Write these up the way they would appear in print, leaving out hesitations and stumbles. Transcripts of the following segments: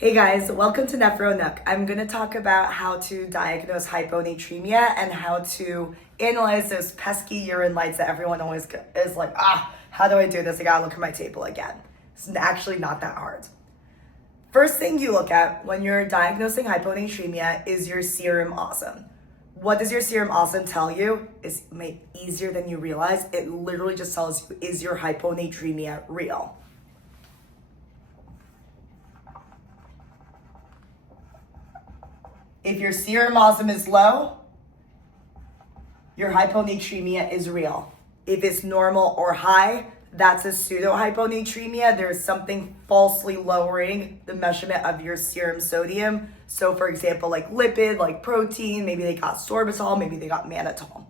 Hey guys, welcome to Nephro Nook. I'm going to talk about how to diagnose hyponatremia and how to analyze those pesky urine lights that everyone always is like, how do I do this? I gotta look at my table again. It's actually not that hard. First thing you look at when you're diagnosing hyponatremia is your serum osm. What does your serum osm tell you? It's easier than you realize. It literally just tells you, is your hyponatremia real? If your serum osm is low, your hyponatremia is real. If it's normal or high, that's a pseudo-hyponatremia. There's something falsely lowering the measurement of your serum sodium. So for example, like lipid, like protein, maybe they got sorbitol, maybe they got mannitol.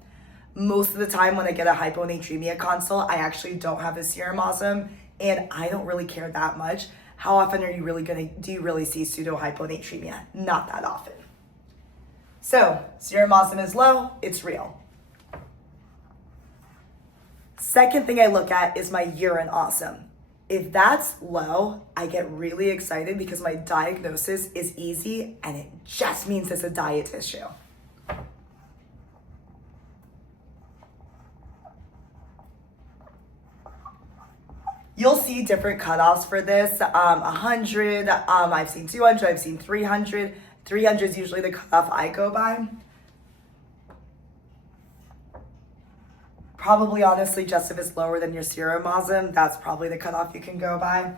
Most of the time when I get a hyponatremia consult, I actually don't have a serum osm, and I don't really care that much. How often do you really see pseudo-hyponatremia? Not that often. So, serum osm is low, it's real. Second thing I look at is my urine osm. If that's low, I get really excited because my diagnosis is easy and it just means it's a diet issue. You'll see different cutoffs for this. 100, I've seen 200, I've seen 300. 300 is usually the cutoff I go by. Probably honestly, just if it's lower than your serum osm, that's probably the cutoff you can go by.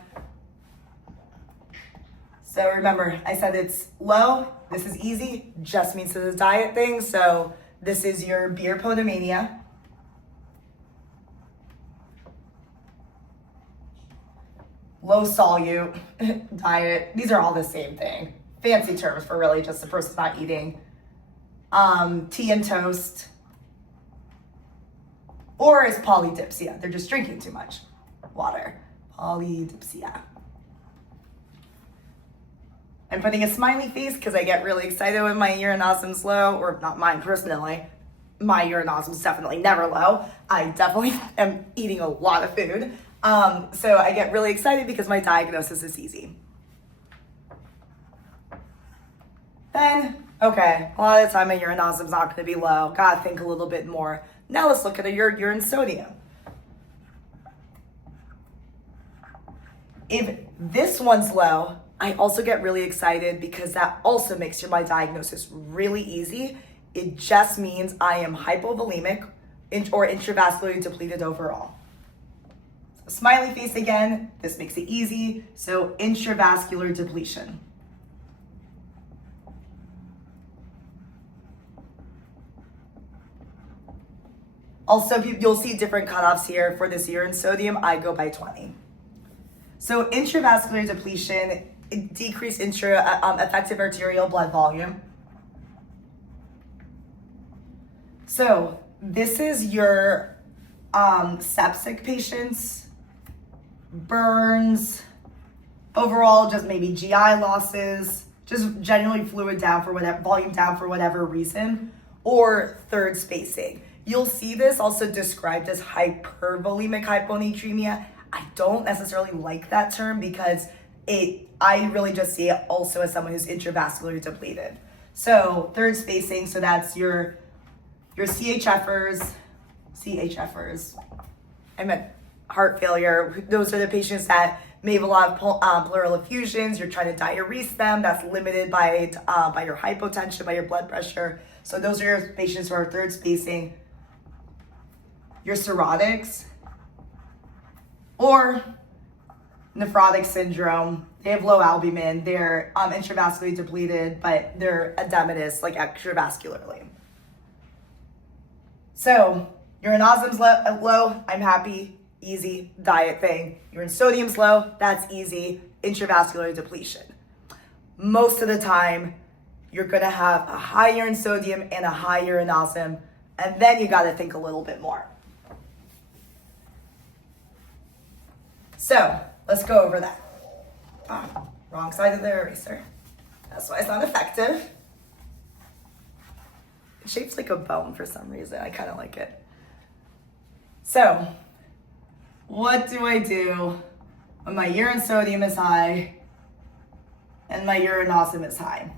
So remember, I said it's low, this is easy, just means it's a diet thing. So this is your beer podomania. Low solute diet, these are all the same thing. Fancy terms for really just the person's not eating. Tea and toast. Or is polydipsia. They're just drinking too much water. Polydipsia. I'm putting a smiley face because I get really excited when my urine osm's low, or not mine personally. My urine osm's definitely never low. I definitely am eating a lot of food. So I get really excited because my diagnosis is easy. Then, okay, a lot of the time my urine osm's not going to be low. Gotta think a little bit more. Now let's look at your urine sodium. If this one's low, I also get really excited because that also makes my diagnosis really easy. It just means I am hypovolemic or intravascularly depleted overall. So smiley face again, this makes it easy. So intravascular depletion. Also, you'll see different cutoffs here for this urine sodium. I go by 20. So intravascular depletion, decreased effective arterial blood volume. So this is your septic patients, burns, overall just maybe GI losses, just generally fluid down for whatever, volume down for whatever reason, or third spacing. You'll see this also described as hypervolemic hyponatremia. I don't necessarily like that term because I really just see it also as someone who's intravascularly depleted. So third spacing, so that's your CHFers, I meant heart failure. Those are the patients that may have a lot of pleural effusions. You're trying to diurese them. That's limited by your hypotension, by your blood pressure. So those are your patients who are third spacing. Your cirrhotics or nephrotic syndrome. They have low albumin. They're intravascularly depleted, but they're edematous, like extravascularly. So urine osm's low, I'm happy, easy, diet thing. Urine sodium's low, that's easy, intravascular depletion. Most of the time, you're gonna have a high urine sodium and a high urine osm, and then you gotta think a little bit more. So let's go over that. Wrong side of the eraser. That's why it's not effective. It shapes like a bone for some reason. I kind of like it. So what do I do when my urine sodium is high and and my urinosum is high.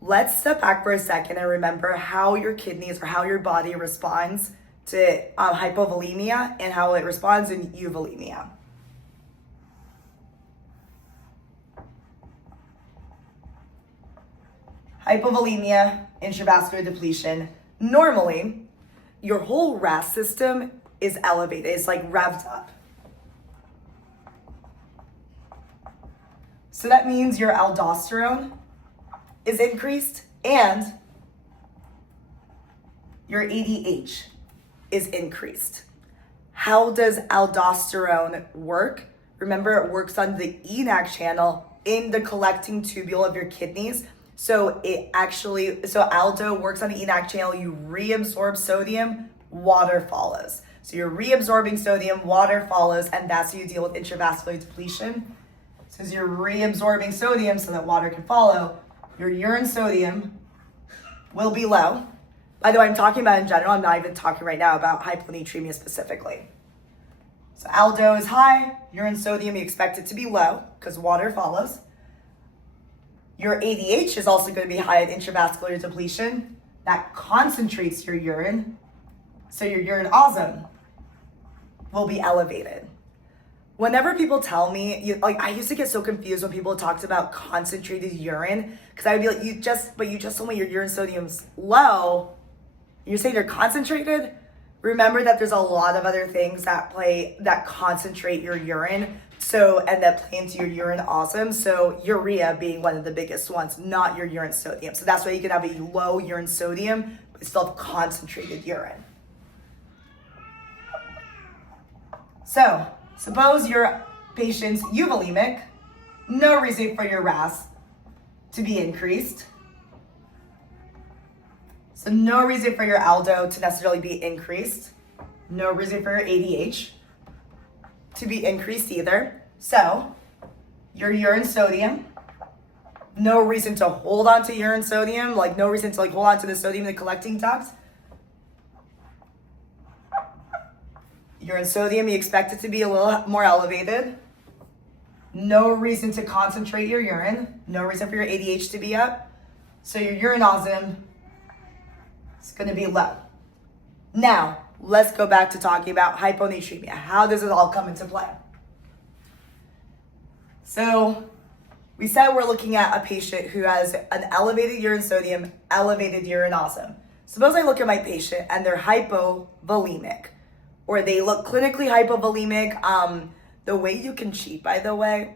Let's step back for a second and remember how your kidneys or how your body responds to hypovolemia and how it responds in euvolemia. Hypovolemia, intravascular depletion. Normally, your whole RAS system is elevated. It's like revved up. So that means your aldosterone is increased and your ADH is increased. How does aldosterone work? Remember, it works on the ENaC channel in the collecting tubule of your kidneys. So aldo works on the ENaC channel. You reabsorb sodium, water follows. So you're reabsorbing sodium, water follows, and that's how you deal with intravascular depletion. So as you're reabsorbing sodium so that water can follow, your urine sodium will be low. By the way, I'm talking about in general. I'm not even talking right now about hyponatremia specifically. So aldo is high, urine sodium, you expect it to be low because water follows. Your ADH is also going to be high at intravascular depletion. That concentrates your urine. So your urine osm will be elevated. Whenever people tell me, I used to get so confused when people talked about concentrated urine, because I would be like, you just told me your urine sodium's low. You're saying you're concentrated? Remember that there's a lot of other things that concentrate your urine, and that play into your urine osm. So urea being one of the biggest ones, not your urine sodium. So that's why you can have a low urine sodium, but still have concentrated urine. So suppose your patient's euvolemic, no reason for your RAS to be increased. So no reason for your aldo to necessarily be increased. No reason for your ADH to be increased either. So your urine sodium, no reason to hold on to urine sodium, no reason to hold on to the sodium in the collecting ducts. Urine sodium, you expect it to be a little more elevated. No reason to concentrate your urine. No reason for your ADH to be up. So your urine osm is going to be low. Now, let's go back to talking about hyponatremia. How does it all come into play? So we said we're looking at a patient who has an elevated urine sodium, elevated urine osm. Suppose I look at my patient and they're hypovolemic, or they look clinically hypovolemic. The way you can cheat, by the way,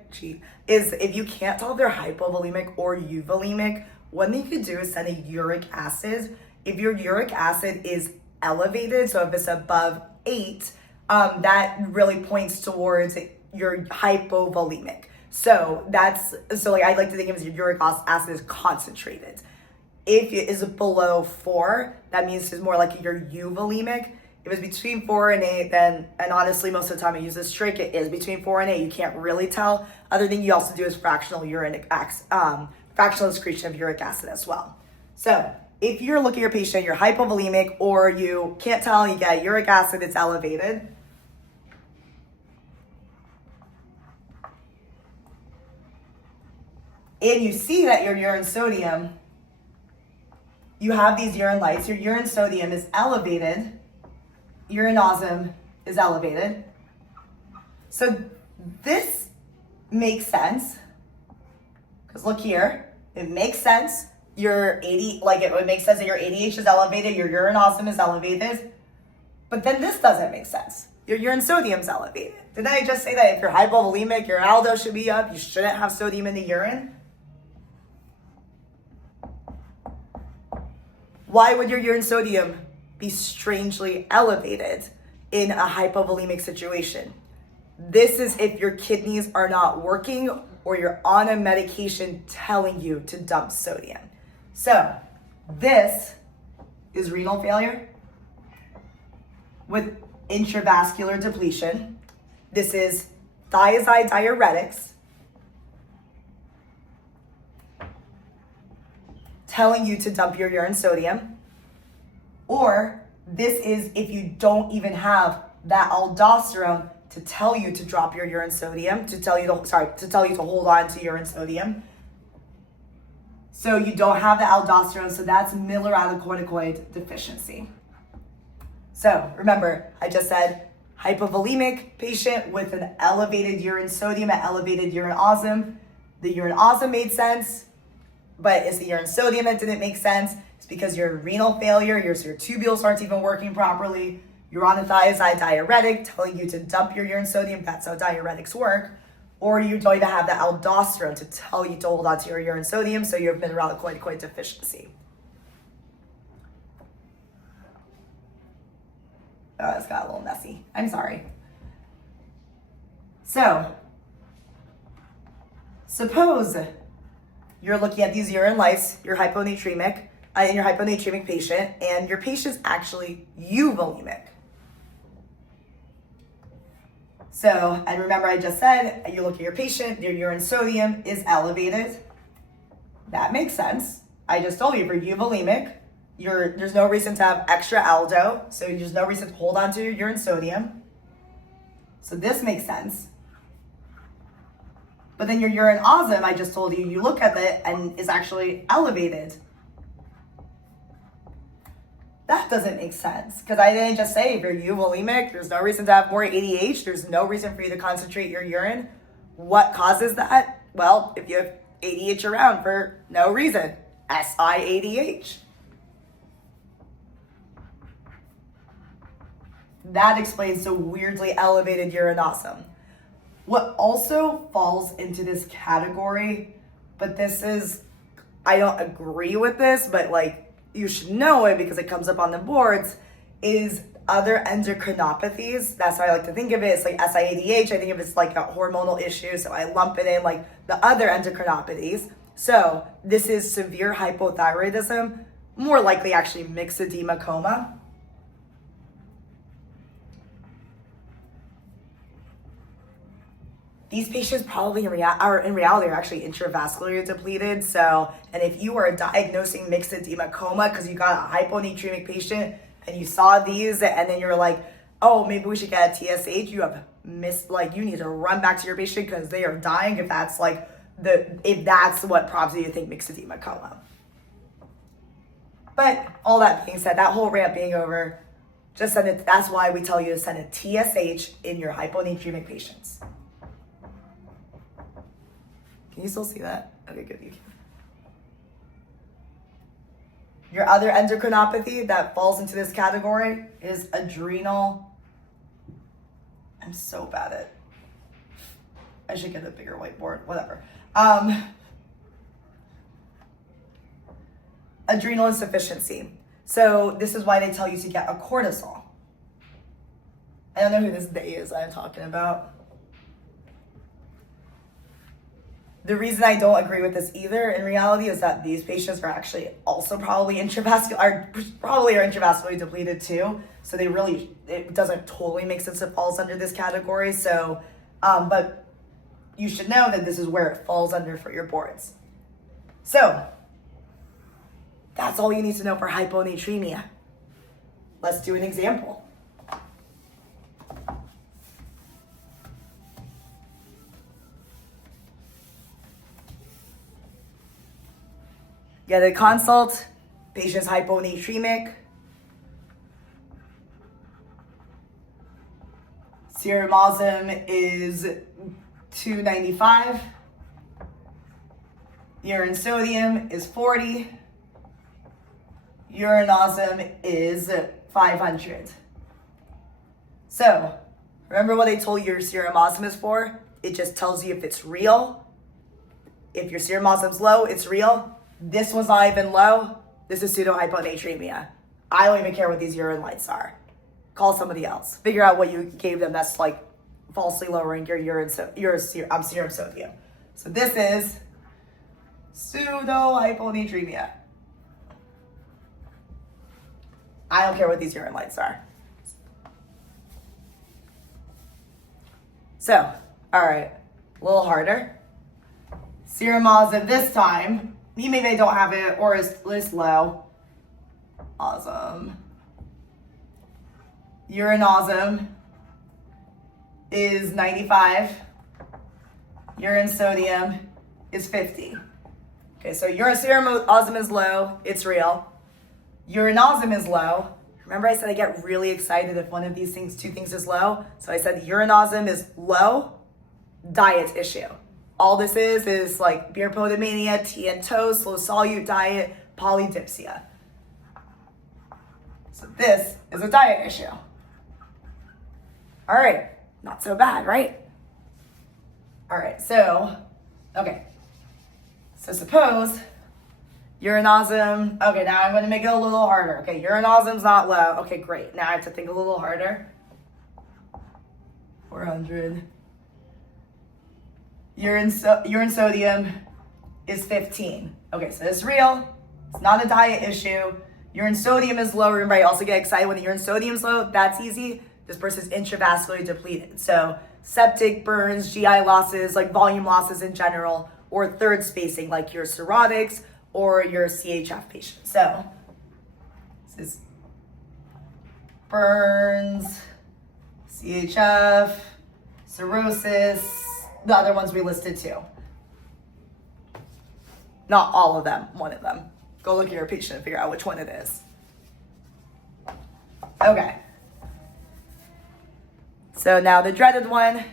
is if you can't tell if they're hypovolemic or euvolemic, one thing you could do is send a uric acid. If your uric acid is elevated, so if it's above 8, that really points towards your hypovolemic. So I like to think of it as your uric acid is concentrated. If it is below 4, that means it's more like you're euvolemic. If it's between 4 and 8, then, and honestly, most of the time I use this trick, it is between 4 and 8. You can't really tell. Other thing you also do is fractional excretion of uric acid as well. So if you're looking at your patient, you're hypovolemic, or you can't tell, you get uric acid, it's elevated. And you see that your urine sodium, you have these urine lights, your urine sodium is elevated, urine osm is elevated. So this makes sense, because look here, it makes sense. It would make sense that your ADH is elevated, your urine osm is elevated, but then this doesn't make sense. Your urine sodium is elevated. Didn't I just say that if you're hypovolemic, your aldo should be up, you shouldn't have sodium in the urine? Why would your urine sodium be strangely elevated in a hypovolemic situation? This is if your kidneys are not working or you're on a medication telling you to dump sodium. So this is renal failure with intravascular depletion. This is thiazide diuretics telling you to dump your urine sodium. Or this is if you don't even have that aldosterone to tell you to drop your urine sodium, to tell you to hold on to urine sodium. So you don't have the aldosterone, so that's mineralocorticoid deficiency. So remember, I just said hypovolemic patient with an elevated urine sodium, an elevated urine osm. The urine osm made sense, but it's the urine sodium that didn't make sense. It's because your renal failure, your tubules aren't even working properly. You're on a thiazide diuretic telling you to dump your urine sodium. That's how diuretics work. Or you don't even have the aldosterone to tell you to hold on to your urine sodium, so you have mineralocorticoid deficiency. Oh, it's got a little messy. I'm sorry. So, suppose you're looking at these urine lice, you're hyponatremic, in your hyponatremic patient, and your patient's actually euvolemic. So, and remember I just said, you look at your patient, your urine sodium is elevated. That makes sense. I just told you, if you're euvolemic, there's no reason to have extra aldo, so there's no reason to hold on to your urine sodium. So this makes sense. But then your urine osm, I just told you, you look at it and is actually elevated. That doesn't make sense, because I didn't just say if you're euvolemic, there's no reason to have more ADH, there's no reason for you to concentrate your urine. What causes that? Well, if you have ADH around for no reason, SIADH. That explains the weirdly elevated urine osm. What also falls into this category, but this is, I don't agree with this, but you should know it because it comes up on the boards, is other endocrinopathies. That's how I like to think of it. It's like SIADH. I think of it as like a hormonal issue, so I lump it in like the other endocrinopathies. So this is severe hypothyroidism, more likely actually myxedema coma. These patients probably in reality are actually intravascularly depleted. So, and if you are diagnosing mixed edema coma because you got a hyponatremic patient and you saw these and then you're like, oh, maybe we should get a TSH, you have missed, you need to run back to your patient because they are dying if that's what prompts you to think mixed edema coma. But all that being said, that whole rant being over, just send it. That's why we tell you to send a TSH in your hyponatremic patients. Can you still see that? Okay, good. You can. Your other endocrinopathy that falls into this category is adrenal. I'm so bad at. I should get a bigger whiteboard. Whatever. Adrenal insufficiency. So this is why they tell you to get a cortisol. I don't know who this they is I'm talking about. The reason I don't agree with this either in reality is that these patients are actually also probably are intravascularly depleted too. So it doesn't totally make sense it falls under this category. So, but you should know that this is where it falls under for your boards. So that's all you need to know for hyponatremia. Let's do an example. Get a consult, patient's hyponatremic. Serum osm is 295. Urine sodium is 40. Urine osm is 500. So, remember what I told you your serum osm is for? It just tells you if it's real. If your serum osm's low, it's real. This was not even low. This is pseudohyponatremia. I don't even care what these urine lights are. Call somebody else. Figure out what you gave them that's falsely lowering your serum sodium. So this is pseudohyponatremia. I don't care what these urine lights are. So, all right, a little harder. Serum osm this time. Maybe they don't have it or it's low. Awesome. Urine osm is 95. Urine sodium is 50. Okay, so urine serum osm is low, it's real. Urine osm is low. Remember I said I get really excited if one of these things, two things is low? So I said urine osm is low, diet issue. All this is like beer podomania, tea and toast, low solute diet, polydipsia. So this is a diet issue. All right, not so bad, right? All right, so, okay. So suppose urine osm, okay, now I'm gonna make it a little harder. Okay, urine osm's not low. Okay, great. Now I have to think a little harder. 400. Urine sodium is 15. Okay, so it's real. It's not a diet issue. Urine sodium is low. Remember, I also get excited when the urine sodium is low. That's easy. This person's intravascularly depleted. So septic, burns, GI losses, like volume losses in general, or third spacing, like your cirrhotics or your CHF patient. So this is burns, CHF, cirrhosis, the other ones we listed too. Not all of them, one of them. Go look at your patient and figure out which one it is. Okay. So now the dreaded one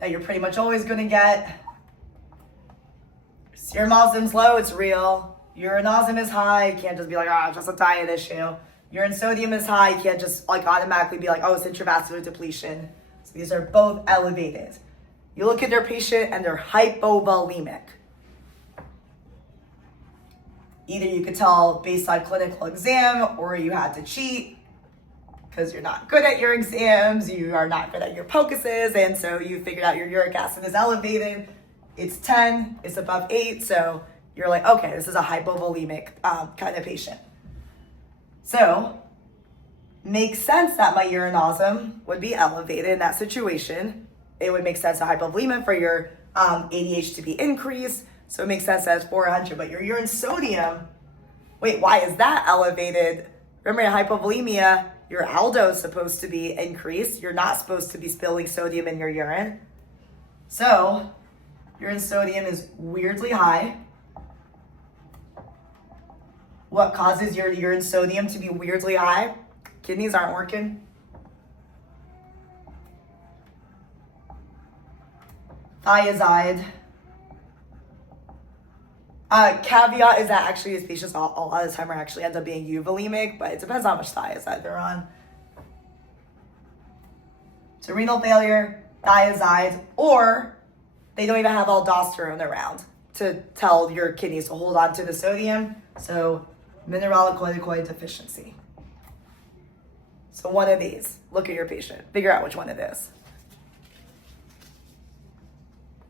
that you're pretty much always gonna get. Serum osm's low, it's real. Urine osm is high, you can't just be like, oh, it's just a diet issue. Urine sodium is high, you can't just like automatically be like, oh, it's intravascular depletion. So these are both elevated. You look at their patient and they're hypovolemic. Either you could tell based on clinical exam or you had to cheat because you're not good at your exams, you are not good at your POCUSes, and so you figured out your uric acid is elevated. It's 10, it's above 8, so you're like, okay, this is a hypovolemic kind of patient. So, makes sense that my urine osm would be elevated in that situation. It would make sense to hypovolemia for your ADH to be increased, so it makes sense that it's 400, but your urine sodium, wait, why is that elevated? Remember, in hypovolemia, your aldo is supposed to be increased. You're not supposed to be spilling sodium in your urine. So, urine sodium is weirdly high. What causes your urine sodium to be weirdly high? Kidneys aren't working. Thiazide. Caveat is that actually these patients a lot of the time are actually end up being euvolemic, but it depends how much thiazide they're on. So renal failure, thiazide, or they don't even have aldosterone around to tell your kidneys to hold on to the sodium. So mineralocorticoid deficiency. So one of these. Look at your patient. Figure out which one it is.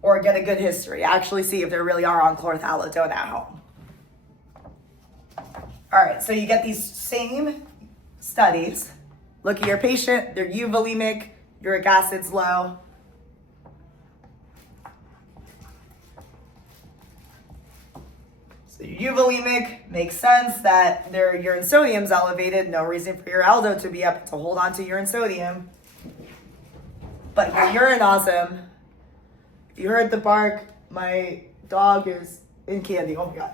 Or get a good history. Actually see if they really are on chlorothalidone at home. All right, so you get these same studies. Look at your patient. They're euvolemic. Uric acid's low. So you're euvolemic, makes sense that their urine sodium's elevated. No reason for your aldo to be up to hold on to urine sodium. But your urine osm, you heard the bark, my dog is in candy. Oh my God.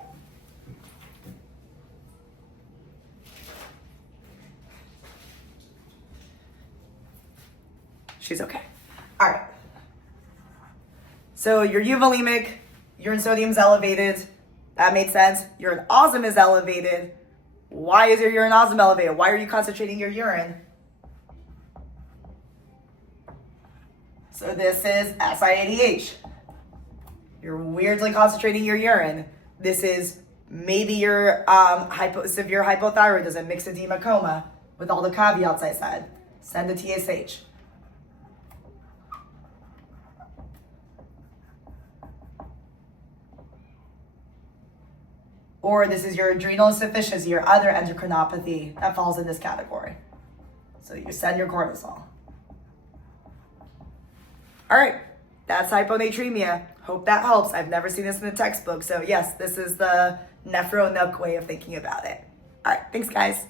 She's okay. All right. So you're euvolemic, urine sodium's elevated. That made sense. Urine osm is elevated. Why is your urine osm elevated? Why are you concentrating your urine? So this is SIADH. You're weirdly concentrating your urine. This is maybe your severe hypothyroidism, mixed edema coma, with all the caveats I said. Send a TSH. Or this is your adrenal insufficiency, your other endocrinopathy that falls in this category. So you send your cortisol. All right, that's hyponatremia. Hope that helps. I've never seen this in the textbook. So yes, this is the nephro-nuc way of thinking about it. All right, thanks guys.